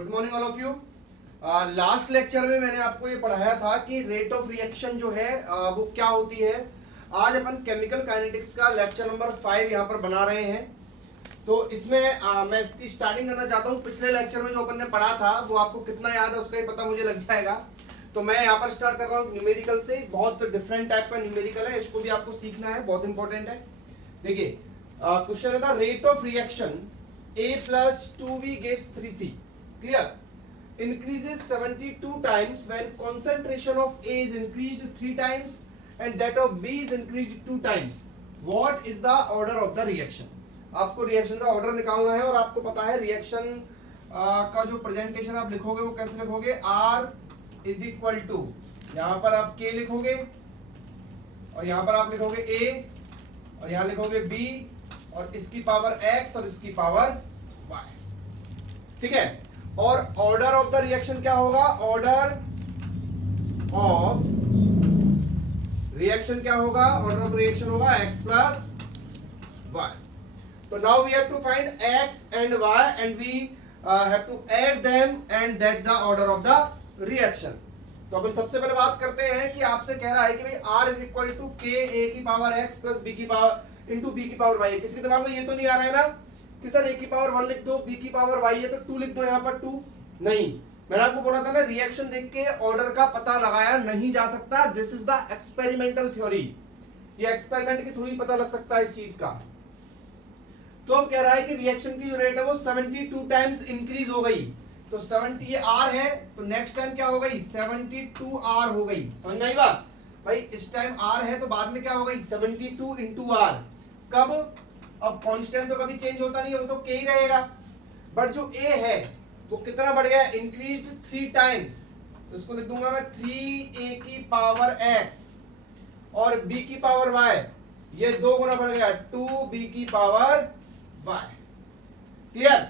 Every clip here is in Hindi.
Good morning all of you. Last lecture में मैंने आपको ये पढ़ाया था कि रेट ऑफ रिएक्शन जो है वो क्या होती है। आज अपन केमिकल काइनेटिक्स का लेक्चर नंबर 5 यहाँ पर बना रहे हैं। तो इसमें मैं इसकी स्टार्टिंग करना चाहता हूँ। पिछले लेक्चर में जो अपन ने पढ़ा था वो आपको कितना याद है उसका ही पता मुझे लग जाएगा। तो मैं यहाँ पर स्टार्ट कर रहा हूँ न्यूमेरिकल से। बहुत डिफरेंट टाइप का न्यूमेरिकल है, इसको भी आपको सीखना है, बहुत इंपॉर्टेंट है। देखिए क्वेश्चन है rate of reaction A plus 2B gives 3C. Clear? Increases 72 times when concentration of A is increased 3 times and that of B is increased 2 times. What is the order of the reaction? आपको रिएक्शन का ऑर्डर निकालना है और आपको पता है रिएक्शन का जो प्रेजेंटेशन आप लिखोगे वो कैसे लिखोगे। R इज इक्वल टू, यहाँ पर आप K लिखोगे और यहाँ पर आप लिखोगे A और यहाँ लिखोगे B और इसकी पावर x और इसकी पावर y। ठीक है। और ऑर्डर ऑफ द रिएक्शन क्या होगा? ऑर्डर ऑफ रिएक्शन क्या होगा? ऑर्डर ऑफ रिएक्शन होगा x प्लस y। तो now we have to find x and y and we have to add them and that the order of the reaction. तो अपन सबसे पहले बात करते हैं कि आपसे कह रहा है कि भाई r is equal to k a की पावर x प्लस b की पावर इंटू बी की पावर वाई है। किसी के दिमाग में ये तो नहीं आ रहा है ना कि सर a की पावर 1 लिख दो, b की पावर y है तो 2 लिख दो, यहाँ पर 2 नहीं। मैंने आपको बोला था ना रिएक्शन देख के ऑर्डर का पता लगाया नहीं जा सकता। This is the experimental theory. ये एक्सपेरिमेंट के थ्रू ही पता लग सकता है इस चीज का। तो अब कह रहा है कि रिएक्शन की जो रेट है वो 72 टाइम्स इंक्रीज हो गई। तो 70 ये r है तो नेक्स्ट टाइम क्या हो गई? 72 r हो गई। समझ में आई बात? भाई इस टाइम r है तो बाद में क्या हो गई? 72 इंटू r। कब? अब कांस्टेंट तो कभी चेंज होता नहीं है, वो तो k ही रहेगा। बट जो a है वो कितना बढ़ गया? Increase 3 times. तो इसको लिख दूंगा मैं 3a की पावर x और b की पावर y, ये 2 गुना बढ़ गया 2b की पावर y। क्लियर?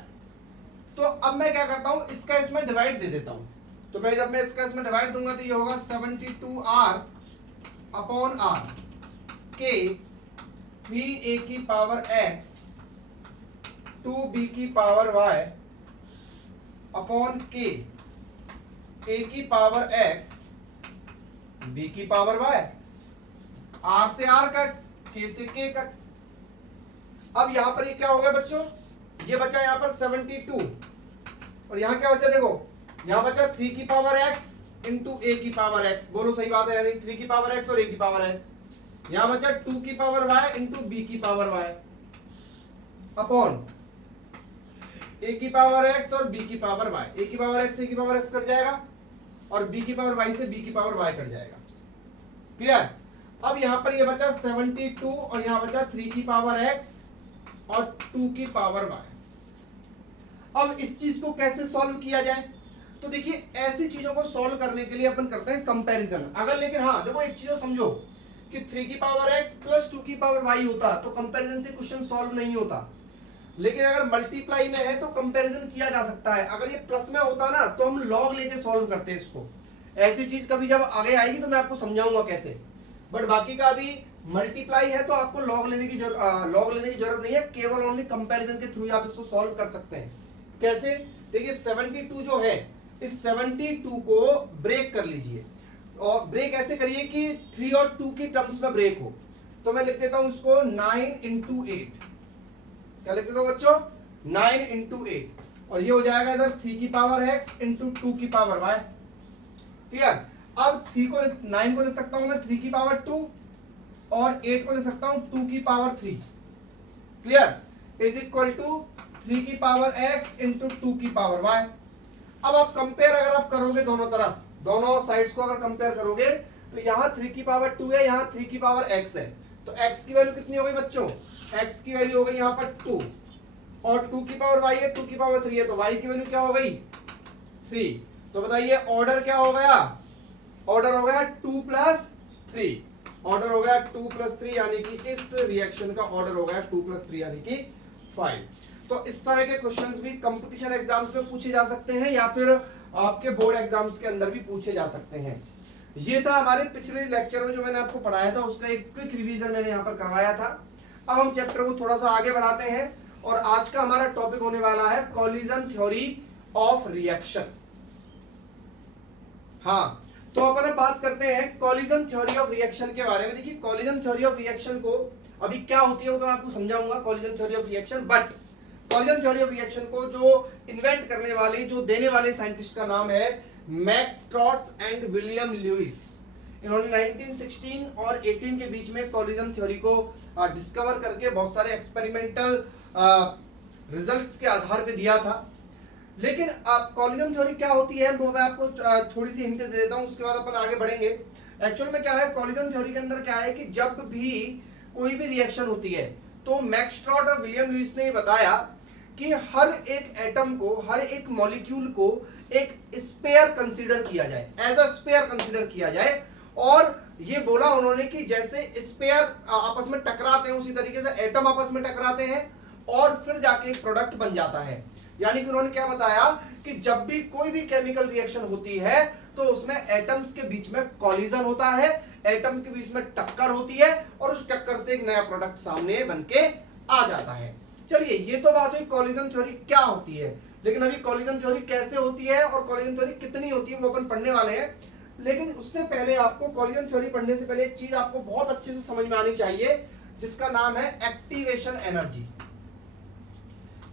तो अब मैं क्या करता हूं, इसका इसमें डिवाइड दे देता हूं। तो मैं जब मैं इसका इसमें डिवाइड दूंगा तो ये होगा 72r अपॉन r के 3a की पावर x 2b की पावर y अपॉन के a की पावर x b की पावर y। r से r कट, k से k कट। अब यहां पर ये क्या हो गया बच्चों? ये बचा यहां पर 72 और यहां क्या बचा? देखो यहां बचा 3 की पावर x इंटू a की पावर x। बोलो सही बात है यानी 3 की पावर x और a की पावर x। यहां बचा 2 की पावर y इंटू b की पावर y अपॉन a की पावर x और b की पावर y। a की पावर x से a की पावर x कट जाएगा और b की पावर y से b की पावर y कट जाएगा। क्लियर? अब यहां पर ये बचा 72 और यहां बचा 3 की पावर x और 2 की पावर y। अब इस चीज को कैसे सॉल्व किया जाए? तो देखिए ऐसी चीजों को सॉल्व करने के लिए अपन करते हैं कंपैरिजन। अगर लेकिन हाँ देखो एक चीज समझो कि 3 की पावर x प्लस 2 की पावर y होता तो कंपैरिजन से क्वेश्चन सॉल्व नहीं होता। लेकिन अगर मल्टीप्लाई में है तो कंपैरिजन किया जा सकता है। अगर ये प्लस में होता ना तो हम लॉग लेके सॉल्व करते हैं इसको। ऐसी चीज कभी जब आगे आएगी तो मैं आपको समझाऊंगा कैसे। बट बाकी का अभी मल्टीप्लाई है तो आपको लॉग लेने की जरूरत नहीं है। केवल ओनली कंपैरिजन के थ्रू आप इसको सॉल्व कर सकते हैं। कैसे? देखिए 72 जो है इस 72 को ब्रेक कर लीजिए और ब्रेक ऐसे करिए कि 3 और 2 की टर्म्स में ब्रेक हो। तो मैं लिख देता हूं इसको 9 इंटू 8। क्या लिख देता हूं बच्चों? 9 इंटू 8 और ये हो जाएगा इधर 3 की पावर x इंटू 2 की पावर y। क्लियर? अब 9 को लिख सकता हूं मैं 3 की पावर 2 और 8 को लिख सकता हूं 2 की power 3। Clear? Is equal to 3 की पावर x इंटू 2 की पावर y। अब आप कंपेयर अगर आप करोगे दोनों तरफ, दोनों साइड्स को अगर कंपेयर करोगे तो यहाँ 3 की पावर 2 है, यहाँ 3 की पावर x है। तो x की वैल्यू कितनी हो गई बच्चों? x की वैल्यू हो गई यहाँ पर 2 और 2 की पावर y है, 2 की पावर 3 है तो y की वैल्यू क्या हो गई? 3। तो बताइए ऑर्डर क्या हो गया? ऑर्डर हो गया 2 प्लस 3। ऑर्डर हो गया 2 प्लस 3 यानी कि इस रिएक्शन का ऑर्डर हो गया 2 प्लस 3 यानी कि 5। तो इस तरह के क्वेश्चंस भी कंपटीशन एग्जाम्स में पूछे जा सकते हैं या फिर आपके बोर्ड एग्जाम्स के अंदर भी पूछे जा सकते हैं। ये था हमारे पिछले लेक्चर में जो मैंने आपको पढ़ाया था उसका एक क्विक रिवीजन मैंने यहाँ पर करवाया था। अब हम चैप्टर को थोड़ा सा आगे बढ़ाते हैं और आज का हमारा टॉपिक होने वाला है कोलिजन थ्योरी ऑफ रिएक्शन। हाँ, तो अपन अब बात करते हैं कॉलिजन थ्योरी ऑफ रिएक्शन के बारे में। देखिए कॉलिजन थ्योरी ऑफ रिएक्शन को अभी क्या होती है वो तो मैं आपको समझाऊंगा, collision theory of reaction. But collision theory of reaction को जो इन्वेंट करने वाले, जो देने वाले साइंटिस्ट का नाम है मैक्स स्ट्रॉट्स एंड विलियम लुइस। इन्होंने 1916 और 18 के बीच में कॉलिजन थ्योरी को डिस्कवर करके बहुत सारे एक्सपेरिमेंटल रिजल्ट्स के आधार पे दिया था। लेकिन अब कॉलिजन थ्योरी क्या होती है वो मैं आपको थोड़ी सी हिंट दे देता हूं, उसके बाद अपन आगे बढ़ेंगे। एक्चुअल में क्या है कॉलिजन थ्योरी के अंदर, क्या है कि जब भी कोई भी रिएक्शन होती है तो मैक्स स्ट्रॉट और विलियम लुइस ने बताया कि हर एक एटम को, हर एक मॉलिक्यूल को एक स्पेयर कंसीडर किया जाए, एज अ स्पेयर कंसीडर किया जाए। और ये बोला उन्होंने कि जैसे स्पेयर आपस में टकराते हैं उसी तरीके से एटम आपस में टकराते हैं और फिर जाके एक प्रोडक्ट बन जाता है। यानी कि उन्होंने क्या बताया कि जब भी कोई भी केमिकल रिएक्शन होती है तो उसमें एटम्स के बीच में कॉलिजन होता है, एटम के बीच में टक्कर होती है और उस टक्कर से एक नया प्रोडक्ट सामने बनके आ जाता है। चलिए ये तो बात हुई कॉलिजन थ्योरी क्या होती है, लेकिन अभी कॉलिजन थ्योरी कैसे होती है और कॉलिजन थ्योरी कितनी होती है वो अपन पढ़ने वाले हैं। लेकिन उससे पहले आपको कॉलिजन थ्योरी पढ़ने से पहले एक चीज आपको बहुत अच्छे से समझ में आनी चाहिए जिसका नाम है एक्टिवेशन एनर्जी।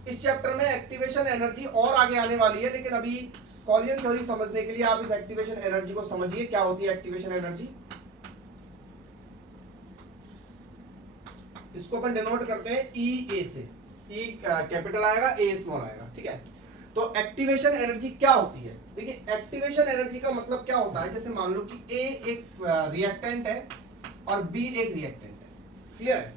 इस चैप्टर में एक्टिवेशन एनर्जी और आगे आने वाली है, लेकिन अभी कॉलिजन थ्योरी समझने के लिए आप इस एक्टिवेशन एनर्जी को समझिए। क्या होती है एक्टिवेशन एनर्जी, इसको अपन डिनोट करते हैं ई ए से। ई कैपिटल आएगा, ए स्मॉल आएगा, ठीक है। तो एक्टिवेशन एनर्जी क्या होती है, देखिए एक्टिवेशन एनर्जी का मतलब क्या होता है, जैसे मान लो कि ए एक रिएक्टेंट है और बी एक रिएक्टेंट है, क्लियर है।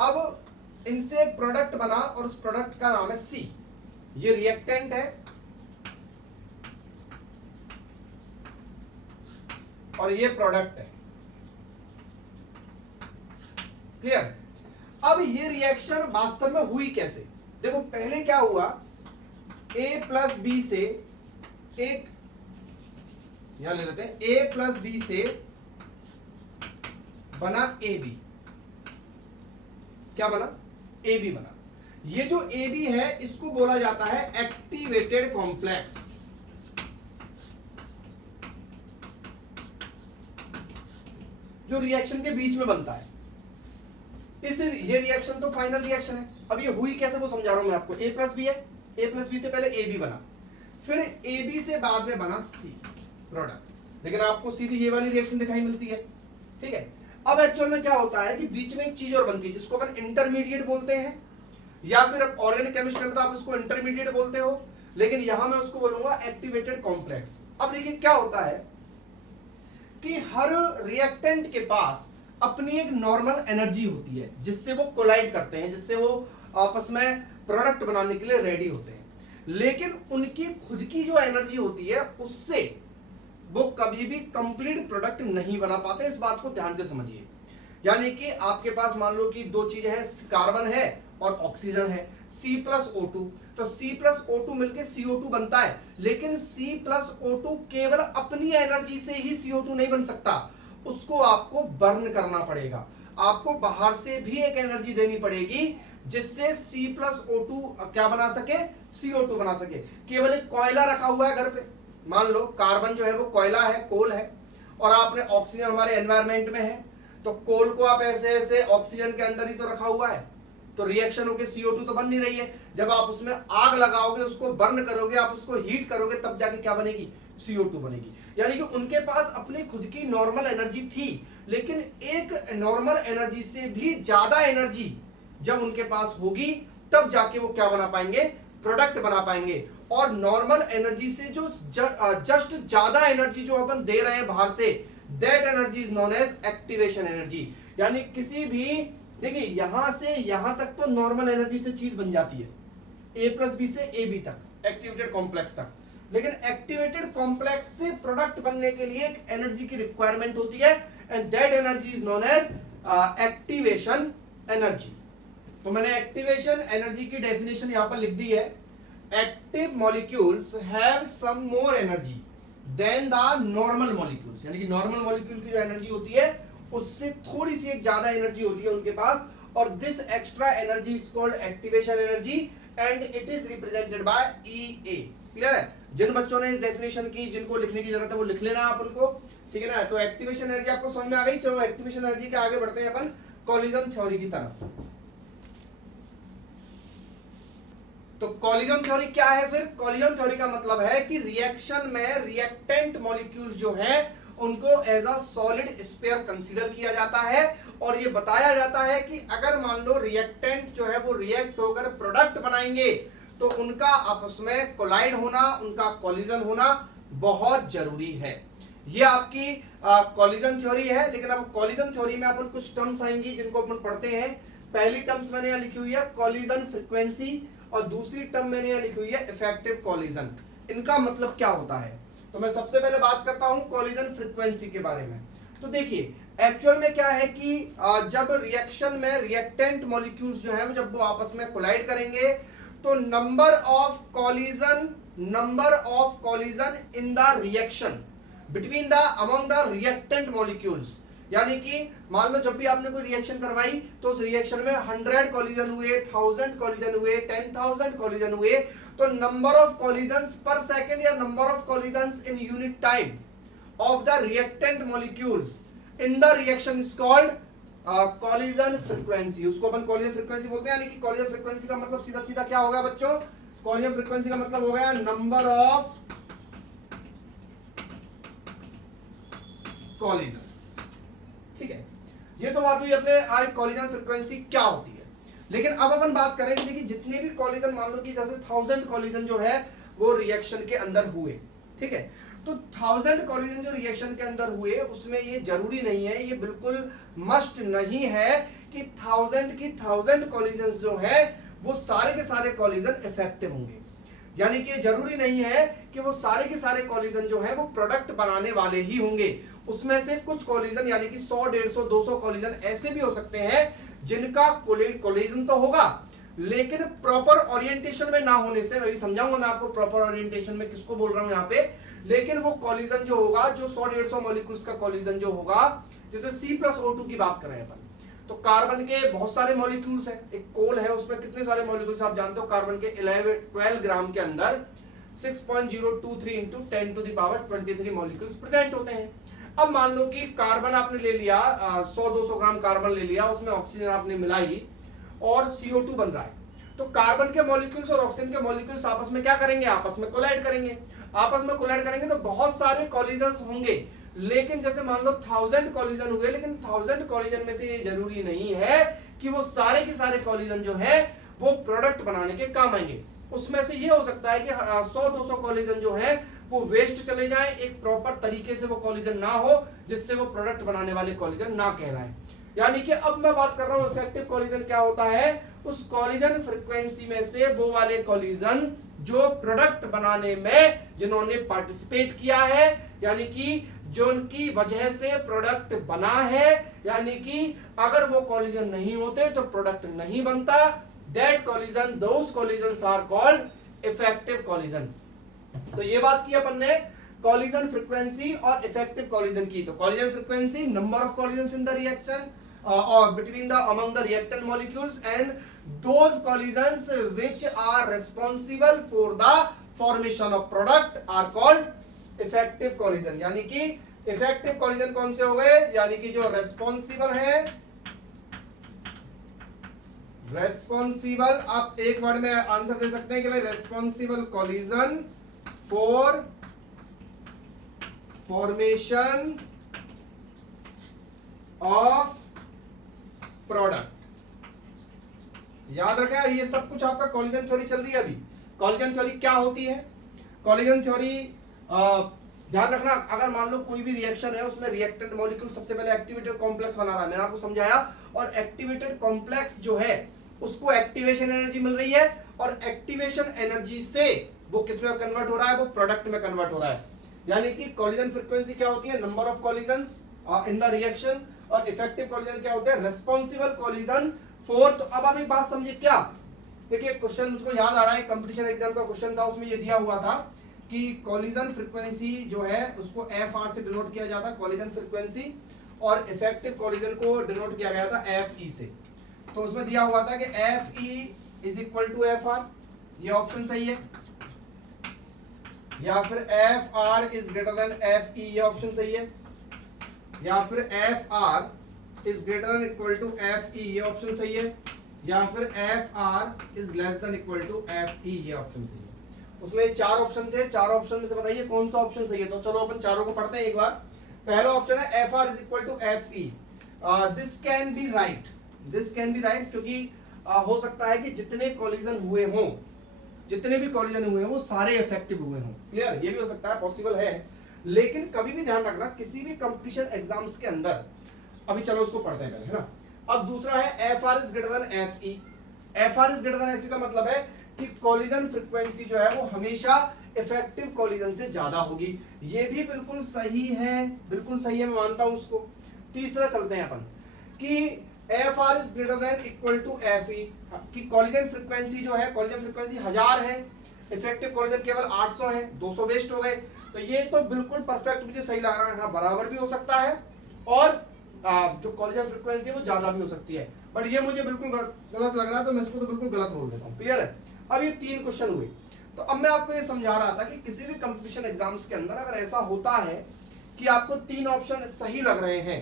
अब इनसे एक प्रोडक्ट बना और उस प्रोडक्ट का नाम है सी। ये रिएक्टेंट है और ये प्रोडक्ट है, क्लियर। अब ये रिएक्शन वास्तव में हुई कैसे, देखो पहले क्या हुआ, a प्लस बी से एक, यहां ले लेते हैं, a प्लस बी से बना ए बी। क्या बना, ए बी बना। ये जो ए बी है इसको बोला जाता है एक्टिवेटेड कॉम्प्लेक्स। जो रिएक्शन के बीच में बनता है, ये रिएक्शन तो फाइनल रिएक्शन है। अब ये हुई कैसे वो समझा रहा हूं मैं आपको। ए प्लस बी है, ए प्लस बी से पहले ए बी बना, फिर ए बी से बाद में बना सी प्रोडक्ट, लेकिन आपको सीधी ये वाली रिएक्शन दिखाई मिलती है, ठीक है। अब एक्चुअल में क्या होता है कि बीच में एक चीज और बनती है जिसको अपन इंटरमीडिएट बोलते हैं, या फिर ऑर्गेनिक केमिस्ट्री में तो आप इसको इंटरमीडिएट बोलते हो, लेकिन यहां मैं उसको बोलूंगा एक्टिवेटेड कॉम्प्लेक्स। अब देखिए क्या होता है कि हर रिएक्टेंट के पास अपनी एक नॉर्मल एनर्जी होती है जिससे वो कोलाइड करते हैं, जिससे वो आपस में प्रोडक्ट बनाने के लिए रेडी होते हैं। लेकिन उनकी खुद की जो एनर्जी होती है उससे वो कभी भी कंप्लीट प्रोडक्ट नहीं बना पाते, इस बात को ध्यान से समझिए। यानी कि आपके पास मान लो कि दो चीजें हैं, कार्बन है और ऑक्सीजन है, C+O2। तो C+O2 मिलके CO2 बनता है, लेकिन C+O2 केवल अपनी एनर्जी से ही CO2 नहीं बन सकता, उसको आपको बर्न करना पड़ेगा। आपको बाहर से भी एक एनर्जी देनी पड़ेगी जिससे C+O2 क्या बना सके, CO2 बना सके। केवल एक कोयला रखा हुआ है घर पे, मान लो कार्बन जो है वो कोयला है, कोल है, और आपने ऑक्सीजन हमारे एनवायरमेंट में है, तो कोल को आप ऐसे ऐसे ऑक्सीजन के अंदर ही तो रखा हुआ है, तो रिएक्शन होके CO2 तो बन नहीं रही है। जब आप उसमें आग लगाओगे, उसको बर्न करोगे, आप उसको हीट करोगे, तब जाके क्या बनेगी, CO2 बनेगी। यानी कि उनके पास अपनी खुद की नॉर्मल एनर्जी थी, लेकिन एक नॉर्मल एनर्जी से भी ज्यादा एनर्जी जब उनके पास होगी तब जाके वो क्या बना पाएंगे, प्रोडक्ट बना पाएंगे। और नॉर्मल एनर्जी से जो जस्ट ज्यादा एनर्जी जो अपन दे रहे हैं बाहर से, that energy is known as activation energy. यानी किसी भी, देखिए यहां से यहां तक तो नॉर्मल एनर्जी से चीज बन जाती है, ए प्लस बी से ए बी तक, एक्टिवेटेड कॉम्प्लेक्स तक। लेकिन एक्टिवेटेड कॉम्प्लेक्स से प्रोडक्ट बनने के लिए एक एनर्जी की रिक्वायरमेंट होती है, and that energy is known as activation energy. तो मैंने एक्टिवेशन एनर्जी की डेफिनेशन यहां पर लिख दी है। Active molecules have some more energy than the normal molecules. यानी कि नॉर्मल मॉलिक्यूल की जो एनर्जी होती है उससे थोड़ी सी एक ज्यादा एनर्जी होती है उनके पास, और this extra energy is called activation energy and it is represented by EA। Clear है? जिन बच्चों ने इस डेफिनेशन की, जिनको लिखने की जरूरत है वो लिख लेना आप उनको, ठीक है ना? तो एक्टिवेशन एनर्जी आपको समझ में आ गई। चलो एक्टिवेशन एनर्जी के आगे बढ़ते हैं अपन कॉलिजन थ्योरी की तरफ। तो कॉलिजन थ्योरी क्या है फिर? कॉलिजन थ्योरी का मतलब है कि रिएक्शन में रिएक्टेंट मॉलिक्यूल्स जो हैं उनको as a solid sphere consider किया जाता है, और ये बताया जाता है कि अगर मान लो रिएक्टेंट जो है वो रिएक्ट होकर प्रोडक्ट बनाएंगे तो उनका आपस में कोलाइड होना, उनका कॉलिजन होना बहुत जरूरी है। ये आपकी कॉलिजन थ्योरी है। लेकिन अब कॉलिजन थ्योरी में अपन कुछ टर्म्स आएंगी जिनको अपन पढ़ते हैं। पहली टर्म्स मैंने यहाँ लिखी हुई है कॉलिजन फ्रीक्वेंसी, और दूसरी टर्म मैंने यहाँ लिखी हुई है इफेक्टिव कॉलिजन। इनका मतलब क्या होता है? तो मैं सबसे पहले बात करता हूं कॉलिजन फ्रीक्वेंसी के बारे में। तो देखिए एक्चुअल में क्या है कि जब रिएक्शन में रिएक्टेंट मॉलिक्यूल्स जो है जब वो आपस में कोलाइड करेंगे तो number of collision in the reaction between the among the reactant molecules, यानी कि मान लो जब भी आपने कोई रिएक्शन करवाई तो उस रिएक्शन में 100 कॉलिजन हुए, 1000 कॉलिजन हुए, 10,000 कॉलिजन हुए, तो नंबर ऑफ कॉलिजन्स पर सेकंड या number of collisions in unit time of the reactant molecules in the reaction is called collision frequency. उसको अपन कॉलिजन फ्रीक्वेंसी बोलते हैं। यानी कि कॉलिजन फ्रीक्वेंसी का मतलब सीधा सीधा क्या होगा बच्चों? कॉलिजन फ्रीक्वेंसी का मतलब हो गया नंबर ऑफ कॉलिजन्स। ठीक है, ये तो बात हुई अपने आज कॉलिजन फ्रीक्वेंसी क्या होती है। लेकिन अब अपन बात करेंगे देखिए जितने भी कॉलिजन, मान लो कि जैसे 1000 कॉलिजन जो है वो रिएक्शन के अंदर हुए, ठीक है, तो 1000 कॉलिजन जो रिएक्शन के अंदर हुए उसमें ये जरूरी नहीं है, ये बिल्कुल मस्ट नहीं है कि 1000 कॉलिजन जो है वो सारे के सारे कॉलिजन इफेक्टिव होंगे। यानी कि जरूरी नहीं है कि वो सारे के सारे कॉलिजन जो है वो प्रोडक्ट बनाने वाले ही होंगे। उसमें से कुछ कॉलिजन यानी कि 100, 150, 200 कॉलिजन ऐसे भी हो सकते हैं जिनका कॉलिजन तो होगा लेकिन प्रॉपर ओरिएंटेशन में ना होने से, मैं भी समझाऊंगा मैं आपको प्रॉपर ओरिएंटेशन में किसको बोल रहा हूं यहाँ पे, लेकिन वो कॉलिजन जो होगा जो 100, 150 मॉलिक्यूल्स का कॉलिजन जो होगा, जैसे C+O2 की बात कर रहे हैं अपन, तो कार्बन के बहुत सारे मॉलिक्यूल्स हैं, एक कोल है उसमें कितने सारे मॉलिक्यूल्स आप जानते हो, कार्बन के 12 ग्राम के अंदर 6.023 × 10⁻23 मॉलिक्यूल्स प्रेजेंट होते हैं। अब मान लो कि कार्बन आपने ले लिया 100-200 ग्राम कार्बन ले लिया, उसमें ऑक्सीजन आपने मिलाई और CO2 बन रहा है, तो कार्बन के मॉलिक्यूल्स और ऑक्सीजन के मॉलिक्यूल्स आपस में क्या करेंगे? आपस में कोलाइड करेंगे। आपस में कोलाइड करेंगे तो बहुत सारे कॉलिजन्स होंगे, लेकिन जैसे मान लो 1000 कॉलिजन हुए, लेकिन 1000 कॉलिजन में से ये जरूरी नहीं है कि वो सारे के सारे कॉलिजन जो है वो प्रोडक्ट बनाने के काम आएंगे। उसमें से ये हो सकता है कि 100-200 कॉलिजन जो है वो वेस्ट चले जाए, एक प्रॉपर तरीके से वो कॉलिजन ना हो जिससे वो प्रोडक्ट बनाने वाले कॉलिजन ना कहलाए। यानी कि अब मैं बात कर रहा हूं इफेक्टिव कॉलिजन क्या होता है, उस कॉलिजन फ्रीक्वेंसी में से वो वाले कॉलिजन जो प्रोडक्ट बनाने में जिन्होंने पार्टिसिपेट किया है, यानी कि जो उनकी वजह से प्रोडक्ट बना है, यानी कि अगर वो कॉलिजन नहीं होते तो प्रोडक्ट नहीं बनता, that collision, those collisions are called effective collision. तो ये बात की अपन ने कॉलिजन फ्रीक्वेंसी और इफेक्टिव कॉलिजन की। तो collision frequency number of collisions in the reaction or between the among the reactant molecules, and those collisions which are responsible for the formation of product are called effective collision। यानी कि effective collision कौन से हो गए? यानी कि जो responsible है, responsible, आप एक वर्ड में आंसर दे सकते हैं कि भाई responsible collision for formation of product. याद रखें ये सब कुछ आपका कॉलिजन थ्योरी चल रही है। अभी कॉलिजन थ्योरी क्या होती है? कॉलिजन थ्योरी ध्यान रखना, अगर मान लो कोई भी रिएक्शन है उसमें रिएक्टेंट मॉलिक्यूल सबसे पहले एक्टिवेटेड कॉम्प्लेक्स बना रहा है, मैंने आपको समझाया, और एक्टिवेटेड कॉम्प्लेक्स जो है उसको एक्टिवेशन एनर्जी मिल रही है, और एक्टिवेशन एनर्जी से वो किस में कन्वर्ट हो रहा है? वो प्रोडक्ट में कन्वर्ट हो रहा है। यानी कि कॉलिजन फ्रीक्वेंसी क्या होती है? Number of collisions in the reaction, और इफेक्टिव कॉलिजन क्या होते हैं? Responsible collision for. तो अब आप एक बात समझिए, क्या देखिए क्वेश्चन मुझको याद आ रहा है, कंपटीशन एग्जाम का क्वेश्चन था, उसमें ये दिया हुआ था कि कॉलिजन फ्रीक्वेंसी जो है उसको FR से डिनोट किया जाता है कॉलिजन फ्रीक्वेंसी, और इफेक्टिव कॉलिजन को डिनोट किया गया था FE से। तो उसमें दिया हुआ था कि FE = FR, ये ऑप्शन सही है। या फिर F R is greater than F E, ये ऑप्शन सही है, या फिर F R is greater than equal to F E, ये ऑप्शन सही है, या फिर F R is less than equal to F E, ये ऑप्शन सही है। उसमें 4 ऑप्शन थे, 4 ऑप्शन में से बताइए कौन सा ऑप्शन सही है। तो चलो अपन चारों को पढ़ते हैं एक बार। पहला ऑप्शन है F R is equal to F E. This can be right, this can be right, क्योंकि हो सकता है कि जितने कॉलिजन हुए हों, जितने भी कॉलिजन हुए हों वो सारे इफेक्टिव हुए हों। क्लियर, ये भी हो सकता है, पॉसिबल है। लेकिन कभी भी ध्यान रखना किसी भी कंपटीशन एग्जाम्स के अंदर, अभी चलो उसको पढ़ते हैं पहले, है ना। अब दूसरा है F R is greater than F E. F R is greater than F ई का मतलब है कि कॉलिजन फ्रीक्वेंसी जो है वो हमेशा इफेक्टिव कॉलिजन से ज्यादा होगी। ये भी बिल्कुल सही है, बिल्कुल सही है, मैं मानता हूं उसको। तीसरा चलते हैं अपन कि F R is greater than equal to F E, कि कॉलिजन फ्रीक्वेंसी जो है, कॉलिजन फ्रीक्वेंसी 1000 है, इफेक्टिव कॉलिजन केवल 800 है, 200 वेस्ट हो गए। तो ये तो बिल्कुल परफेक्ट मुझे सही लग रहा है। हाँ, बराबर भी हो सकता है और जो कॉलिजन फ्रीक्वेंसी है वो ज्यादा भी हो सकती है, बट ये मुझे बिल्कुल गलत लग रहा है, तो मैं इसको तो बिल्कुल गलत बोल देता हूँ। क्लियर है। अब ये 3 क्वेश्चन हुए। तो अब मैं आपको ये समझा रहा था कि किसी भी कंपटीशन एग्जाम्स के अंदर अगर ऐसा होता है कि आपको 3 ऑप्शन सही लग रहे हैं,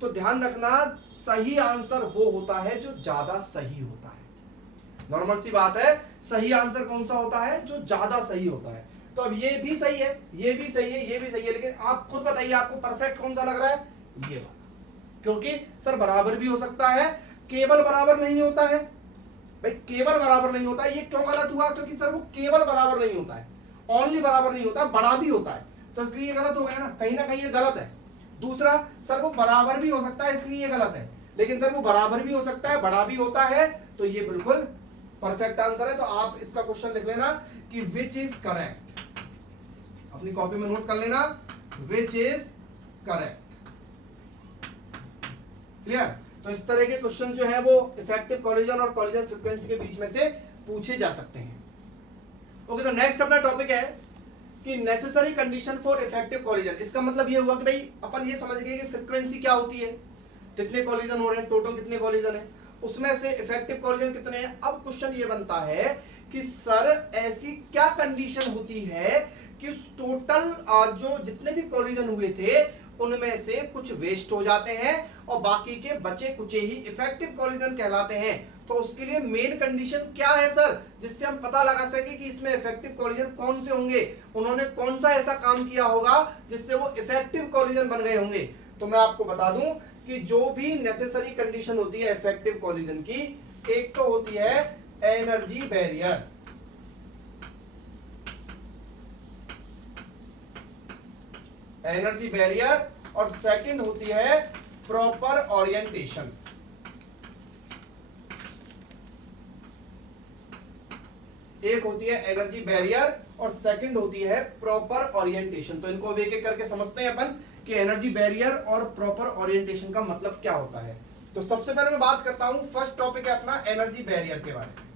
तो ध्यान रखना सही आंसर वो होता है जो ज्यादा सही होता है। नॉर्मल सी बात है, सही आंसर कौन सा होता है, जो ज्यादा सही होता है। तो अब ये भी सही है, ये भी सही है, ये भी सही है, लेकिन आप खुद बताइए आपको परफेक्ट कौन सा लग रहा है, ये वाला। क्योंकि सर बराबर भी हो सकता है, केवल बराबर नहीं होता है। भाई केवल बराबर नहीं होता है, ये क्यों गलत हुआ, क्योंकि सर वो केवल बराबर नहीं होता है, ओनली बराबर नहीं होता, बड़ा भी होता है, तो इसलिए ये गलत हो गया ना कहीं ये गलत है। दूसरा, सर वो बराबर भी हो सकता है, इसलिए ये गलत है, लेकिन सर वो बराबर भी हो सकता है, बड़ा भी होता है, तो ये बिल्कुल परफेक्ट आंसर है। तो आप इसका क्वेश्चन लिख लेना कि विच इज करेक्ट, अपनी कॉपी में नोट कर लेना, विच इज करेक्ट। क्लियर। तो इस तरह के क्वेश्चन जो है वो इफेक्टिव कॉलिजन और कॉलिजन फ्रीक्वेंसी के बीच में से पूछे जा सकते हैं। ओके, तो नेक्स्ट अपना टॉपिक है कि necessary condition for effective collision. इसका मतलब ये हुआ कि भाई अपन ये समझ गए कि फ्रीक्वेंसी क्या होती है, कितने कॉलिजन हो रहे हैं, टोटल कितने कॉलिजन है, उसमें से इफेक्टिव कॉलिजन कितने हैं। अब क्वेश्चन ये बनता है कि सर ऐसी क्या कंडीशन होती है कि टोटल जो जितने भी कॉलिजन हुए थे उनमें से कुछ वेस्ट हो जाते हैं और बाकी के बचे कुचे ही इफेक्टिव कॉलिजन कहलाते हैं। तो उसके लिए मेन कंडीशन क्या है सर, जिससे हम पता लगा सके कि इसमें इफेक्टिव कॉलिजन कौन से होंगे, उन्होंने कौन सा ऐसा काम किया होगा जिससे वो इफेक्टिव कॉलिजन बन गए होंगे। तो मैं आपको बता दूं कि जो भी नेसेसरी कंडीशन होती है इफेक्टिव कॉलिजन की, एक तो होती है एनर्जी बैरियर, एनर्जी बैरियर, और सेकंड होती है प्रॉपर ओरिएंटेशन। एक होती है एनर्जी बैरियर और सेकंड होती है प्रॉपर ओरिएंटेशन। तो इनको एक एक करके समझते हैं अपन कि एनर्जी बैरियर और प्रॉपर ओरिएंटेशन का मतलब क्या होता है। तो सबसे पहले मैं बात करता हूं, फर्स्ट टॉपिक है अपना एनर्जी बैरियर के बारे में।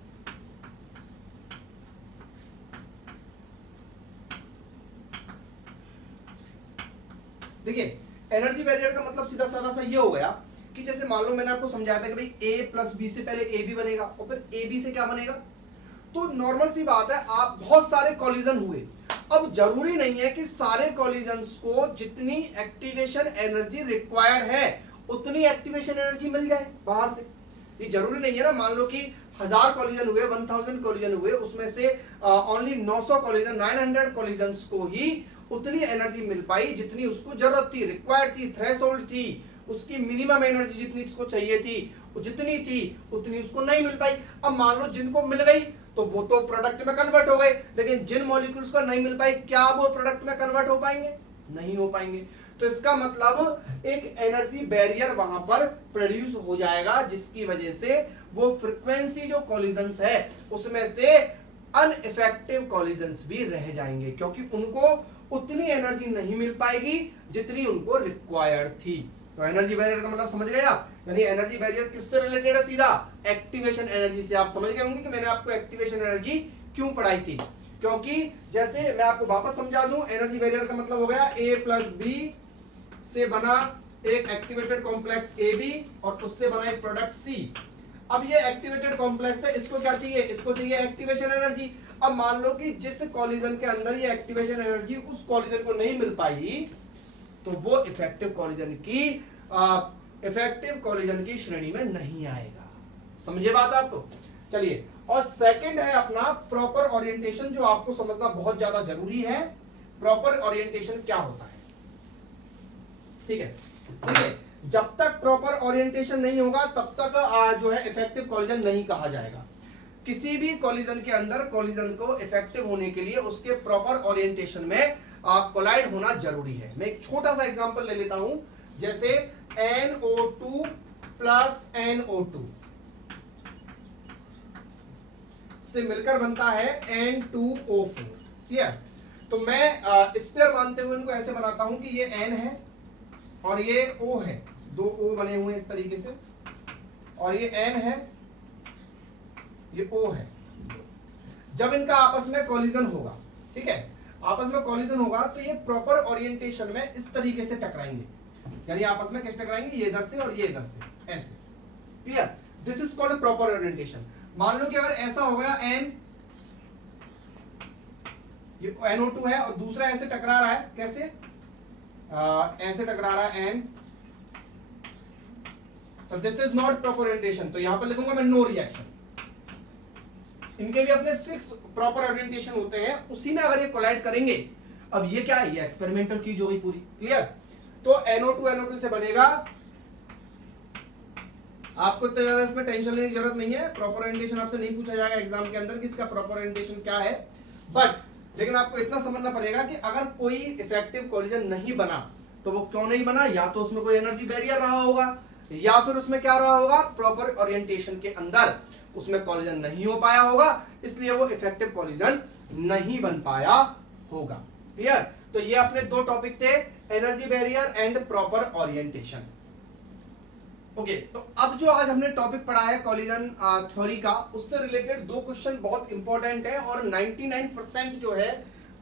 देखिए, एनर्जी बैरियर का मतलब सीधा साधा सा ये हो गया कि जैसे मान लो मैंने आपको समझाया था कि भाई ए प्लस बी से पहले ए बी बनेगा और फिर ए बी से क्या बनेगा। तो नॉर्मल सी बात है, आप बहुत सारे कॉलिजन हुए, अब जरूरी नहीं है कि सारे कॉलिजन्स को जितनी एक्टिवेशन एनर्जी रिक्वायर्ड है उतनी एक्टिवेशन एनर्जी मिल जाए बाहर से। ये जरूरी नहीं है ना, मान लो कि 1000 कॉलिजन हुए, 1000 कॉलिजन हुए, उसमें से ओनली 900 कॉलिजन, 900 कॉलिजन्स को ही उतनी एनर्जी मिल पाई जितनी उसको जरूरत थी, रिक्वायर्ड थी, थ्रेशोल्ड थी, उसकी मिनिमम एनर्जी जितनी उसको चाहिए थी, जितनी थी उतनी उसको नहीं मिल पाई। अब मान लो जिनको मिल गई तो वो तो प्रोडक्ट में कन्वर्ट हो गए, लेकिन जिन मॉलिक्यूल्स को नहीं मिल पाई, क्या वो प्रोडक्ट में कन्वर्ट हो पाएंगे, नहीं हो पाएंगे। तो इसका मतलब एक एनर्जी बैरियर वहां पर प्रोड्यूस हो जाएगा, जिसकी वजह से वो फ्रीक्वेंसी जो कॉलिजन्स है उसमें से अनइफेक्टिव कॉलिजन्स भी रह जाएंगे, क्योंकि उनको उतनी एनर्जी नहीं मिल पाएगी जितनी उनको रिक्वायर्ड थी। तो एनर्जी बैरियर का मतलब समझ गए आप, यानी एनर्जी बैरियर किससे रिलेटेड है, सीधा एक्टिवेशन एनर्जी से। आप समझ गए होंगे कि मैंने आपको एक्टिवेशन एनर्जी क्यों पढ़ाई थी, क्योंकि जैसे मैं आपको वापस समझा दूं, एनर्जी बैरियर का मतलब हो गया ए प्लस बी से बना एक एक्टिवेटेड कॉम्प्लेक्स ए बी और उससे बना एक प्रोडक्ट सी। अब ये एक्टिवेटेड कॉम्प्लेक्स है, इसको क्या चाहिए, इसको चाहिए एक्टिवेशन एनर्जी। अब मान लो कि जिस कॉलिजन के अंदर ये एक्टिवेशन एनर्जी उस कॉलिजन को नहीं मिल पाई, तो वो इफेक्टिव कॉलिजन की श्रेणी में नहीं आएगा। समझे बात आपको? चलिए, और सेकंड है अपना प्रॉपर ओरिएंटेशन, जो आपको समझना बहुत ज्यादा जरूरी है। प्रॉपर ओरिएंटेशन क्या होता है? ठीक है, जब तक प्रॉपर ओरिएंटेशन नहीं होगा तब तक जो है इफेक्टिव कॉलिजन नहीं कहा जाएगा। किसी भी कॉलिजन के अंदर कॉलिजन को इफेक्टिव होने के लिए उसके प्रॉपर ओरिएंटेशन में कोलाइड होना जरूरी है। मैं एक छोटा सा एग्जांपल ले लेता हूं, जैसे NO2 प्लस NO2 से मिलकर बनता है N2O4। ठीक है, तो मैं स्पेयर मानते हुए इनको ऐसे बनाता हूं कि ये N है और ये O है, दो O बने हुए इस तरीके से, और ये N है, ये O है। जब इनका आपस में कॉलिजन होगा, ठीक है, आपस में कॉलिजन होगा, तो ये प्रॉपर ओरिएंटेशन में इस तरीके से टकराएंगे, यानी आपस में कैसे टकराएंगे, ये इधर से और ये इधर से, ऐसे। Clear? This is called proper orientation. मान लो कि अगर ऐसा हो गया N, ये NO2 है और दूसरा ऐसे टकरा रहा है, कैसे? ऐसे टकरा रहा है N, तो this is not proper orientation, तो यहां पर लिखूंगा मैं नो रिएक्शन। इनके भी अपने फिक्स प्रॉपर ओरिएंटेशन होते हैं, उसी में अगर ये कोलाइड करेंगे, अब ये क्या है, ये एक्सपेरिमेंटल चीज हो गई पूरी। क्लियर? तो NO2 से बनेगा, आपको इतना ज्यादा इसमें टेंशन लेने की जरूरत नहीं है। प्रॉपर ओरिएंटेशन आपसे नहीं पूछा जाएगा एग्जाम के अंदर कि इसका प्रॉपर ओरिएंटेशन क्या है, बट लेकिन आपको इतना समझना पड़ेगा कि अगर कोई इफेक्टिव कॉलिजन नहीं बना तो वो क्यों नहीं बना, या तो उसमें कोई एनर्जी बैरियर रहा होगा, या फिर उसमें क्या रहा होगा, प्रॉपर ओरिएंटेशन के अंदर उसमें कॉलिजन नहीं हो पाया होगा, इसलिए वो इफेक्टिव कॉलिजन नहीं बन पाया होगा। क्लियर? तो ये अपने दो टॉपिक थे, energy barrier and proper orientation. Okay, तो अब जो आज हमने टॉपिक पढ़ा है कॉलिजन थ्योरी का, उससे रिलेटेड दो क्वेश्चन बहुत इंपॉर्टेंट है, और 99% जो है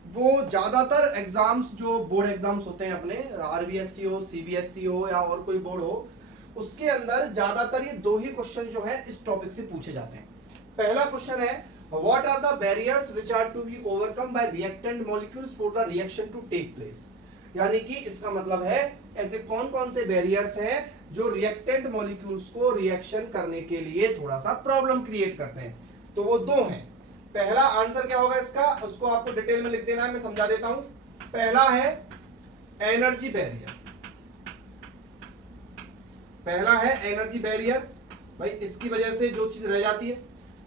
वो ज्यादातर एग्जाम्स, जो बोर्ड एग्जाम्स होते हैं अपने, RBSE हो, CBSE हो या और कोई बोर्ड हो, उसके अंदर ज्यादातर ये दो ही क्वेश्चन जो है इस टॉपिक से पूछे जाते हैं। पहला क्वेश्चन है, what are the barriers which are to be overcome by reactant molecules for the reaction to take place. यानी कि इसका मतलब है ऐसे कौन कौन से बैरियर्स हैं जो रिएक्टेंट मॉलिक्यूल्स को रिएक्शन करने के लिए थोड़ा सा प्रॉब्लम क्रिएट करते हैं। तो वो दो हैं। पहला आंसर क्या होगा इसका, उसको आपको डिटेल में लिख देना है, मैं समझा देता हूं। पहला है एनर्जी बैरियर, पहला है एनर्जी बैरियर, भाई इसकी वजह से जो चीज रह जाती है,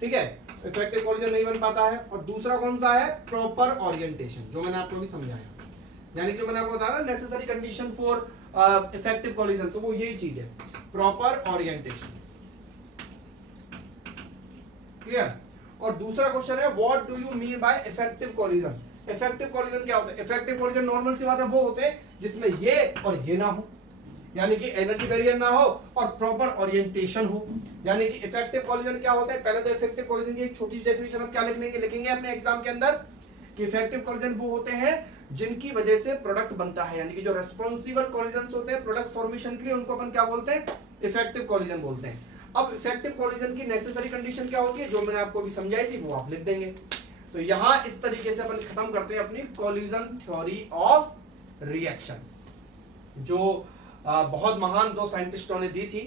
ठीक है, इफेक्टिव कॉलिजन नहीं बन पाता है। और दूसरा कौन सा है, प्रॉपर ओरिएंटेशन, जो मैंने आपको भी समझाया, यानी कि मैंने आपको बताया necessary condition for effective collision, तो वो यही चीज है, प्रॉपर ओरिएंटेशन। क्लियर? और दूसरा क्वेश्चन है, what do you mean by effective collision. Effective collision क्या होता है? इफेक्टिव कॉलिजन नॉर्मल सी बात है, वो होते हैं जिसमें ये और ये ना हो, यानी कि एनर्जी बैरियर ना हो और प्रॉपर ओरिएंटेशन हो। यानी कि इफेक्टिव कॉलिजन क्या होता है, पहले तो इफेक्टिव कॉलिजन की एक छोटी सी डेफिनेशन हम क्या लिखेंगे अपने एग्जाम के अंदर, कि इफेक्टिव कॉलिजन वो होते हैं जिनकी वजह से प्रोडक्ट बनता है, यानी कि जो रेस्पॉन्सिबल कॉलिजन होते हैं प्रोडक्ट फॉर्मेशन के लिए, उनको अपन क्या बोलते हैं, इफेक्टिव कॉलिजन बोलते हैं। अब इफेक्टिव कॉलिजन की नेसेसरी कंडीशन क्या होती है, जो मैंने आपको अभी समझाई थी, वो आप लिख देंगे। तो यहां इस तरीके से अपन खत्म करते हैं अपनी कॉलिजन थ्योरी ऑफ रिएक्शन, जो बहुत महान दो साइंटिस्टों ने दी थी।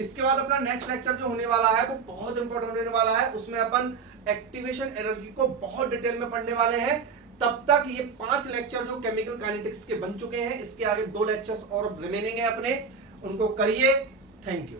इसके बाद अपना नेक्स्ट लेक्चर जो होने वाला है वो बहुत इंपॉर्टेंट होने वाला है, उसमें अपन एक्टिवेशन एनर्जी को बहुत डिटेल में पढ़ने वाले हैं। तब तक ये 5 लेक्चर जो केमिकल काइनेटिक्स के बन चुके हैं, इसके आगे 2 लेक्चर्स और रिमेनिंग है अपने, उनको करिए। Thank you.